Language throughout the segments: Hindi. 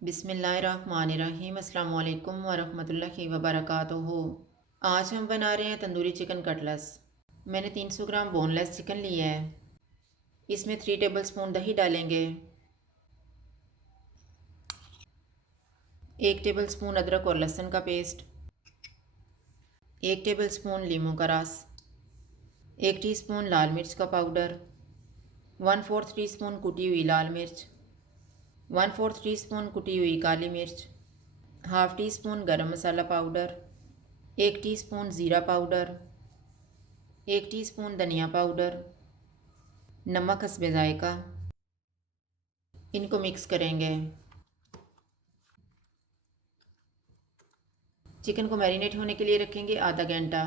बिस्मिल्लाहिर्रहमानिर्रहीम। अस्सलाम वालेकुम वरहमतुल्लाहि वबरकातुहू। आज हम बना रहे हैं तंदूरी चिकन कटलेट्स। मैंने 300 ग्राम बोनलेस चिकन लिया है। इसमें 3 टेबलस्पून दही डालेंगे, 1 टेबलस्पून अदरक और लहसुन का पेस्ट, 1 टेबलस्पून लीमू का रस, 1 टीस्पून लाल मिर्च का पाउडर, 1/4 टीस्पून कुटी हुई लाल मिर्च, 1/4 टीस्पून कुटी हुई काली मिर्च, हाफ़ टी स्पून गरम मसाला पाउडर, 1 टीस्पून ज़ीरा पाउडर, 1 टीस्पून धनिया पाउडर, नमक हस्बे ज़ायक़ा। इनको मिक्स करेंगे। चिकन को मैरिनेट होने के लिए रखेंगे आधा घंटा।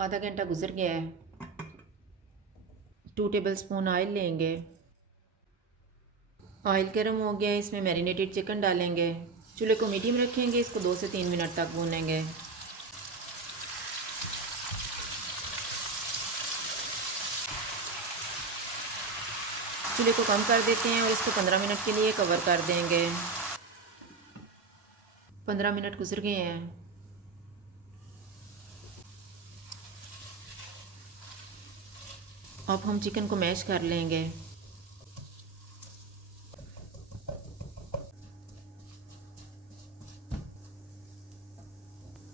आधा घंटा गुजर गया है। 2 टेबलस्पून ऑयल लेंगे। ऑयल गर्म हो गया है, इसमें मैरिनेटेड चिकन डालेंगे। चूल्हे को मीडियम रखेंगे, इसको 2 से 3 मिनट तक भूनेंगे। चूल्हे को कम कर देते हैं और इसको 15 मिनट के लिए कवर कर देंगे। 15 मिनट गुजर गए हैं। अब हम चिकन को मैश कर लेंगे।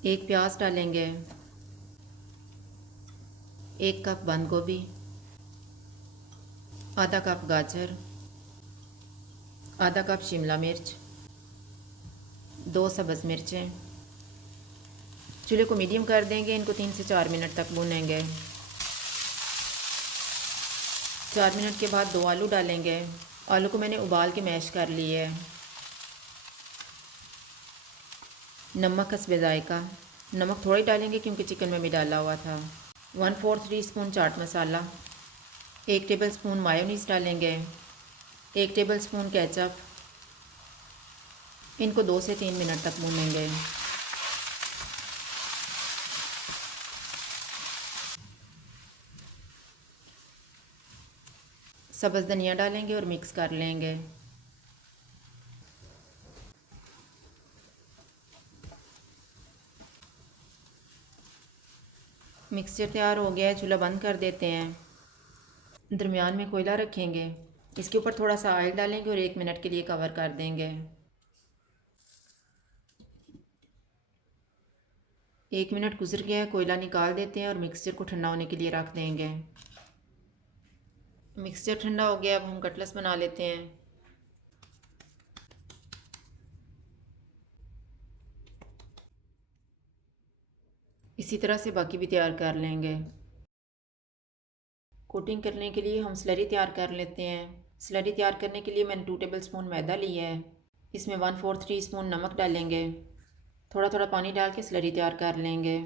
एक प्याज डालेंगे, 1 कप बंद गोभी, आधा कप गाजर, आधा कप शिमला मिर्च, 2 सब्ज़ मिर्चें। चूल्हे को मीडियम कर देंगे, इनको 3 से 4 मिनट तक भूनेंगे। 4 मिनट के बाद 2 आलू डालेंगे। आलू को मैंने उबाल के मैश कर लिए है। नमक हस्बे ज़ायक़ा। नमक थोड़ा ही डालेंगे क्योंकि चिकन में भी डाला हुआ था। 1/4 teaspoon chaat masala, 1 tablespoon mayonnaise डालेंगे, 1 टेबलस्पून केचप। इनको 2 से 3 मिनट तक भूनेंगे। सब्ज़ धनिया डालेंगे और मिक्स कर लेंगे। मिक्सचर तैयार हो गया है, चूल्हा बंद कर देते हैं। दरमियान में कोयला रखेंगे, इसके ऊपर थोड़ा सा ऑयल डालेंगे और 1 मिनट के लिए कवर कर देंगे। 1 मिनट गुजर गया है, कोयला निकाल देते हैं और मिक्सचर को ठंडा होने के लिए रख देंगे। मिक्सचर ठंडा हो गया, अब हम कटलेट्स बना लेते हैं। इसी तरह से बाकी भी तैयार कर लेंगे। कोटिंग करने के लिए हम स्लरी तैयार कर लेते हैं। स्लरी तैयार करने के लिए मैंने 2 टेबलस्पून मैदा लिया है। इसमें 1/4 टीस्पून नमक डालेंगे। थोड़ा थोड़ा पानी डाल के स्लरी तैयार कर लेंगे।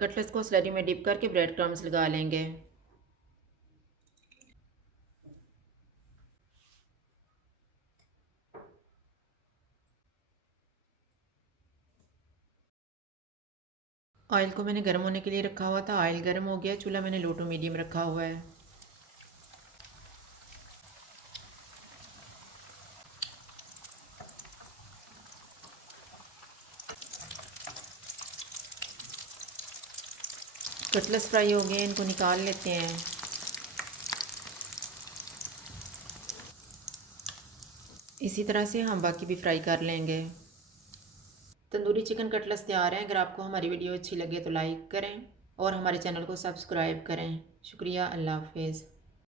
कटलेट्स को स्लरी में डिप करके ब्रेड क्रम्स लगा लेंगे। ऑयल को मैंने गर्म होने के लिए रखा हुआ था। ऑयल गर्म हो गया, चूल्हा मैंने लो टू मीडियम रखा हुआ है। कटलेट्स फ्राई हो गए, इनको निकाल लेते हैं। इसी तरह से हम बाकी भी फ्राई कर लेंगे। तंदूरी चिकन कटलेट्स तैयार हैं। अगर आपको हमारी वीडियो अच्छी लगे तो लाइक करें और हमारे चैनल को सब्सक्राइब करें। शुक्रिया। अल्लाह हाफिज़।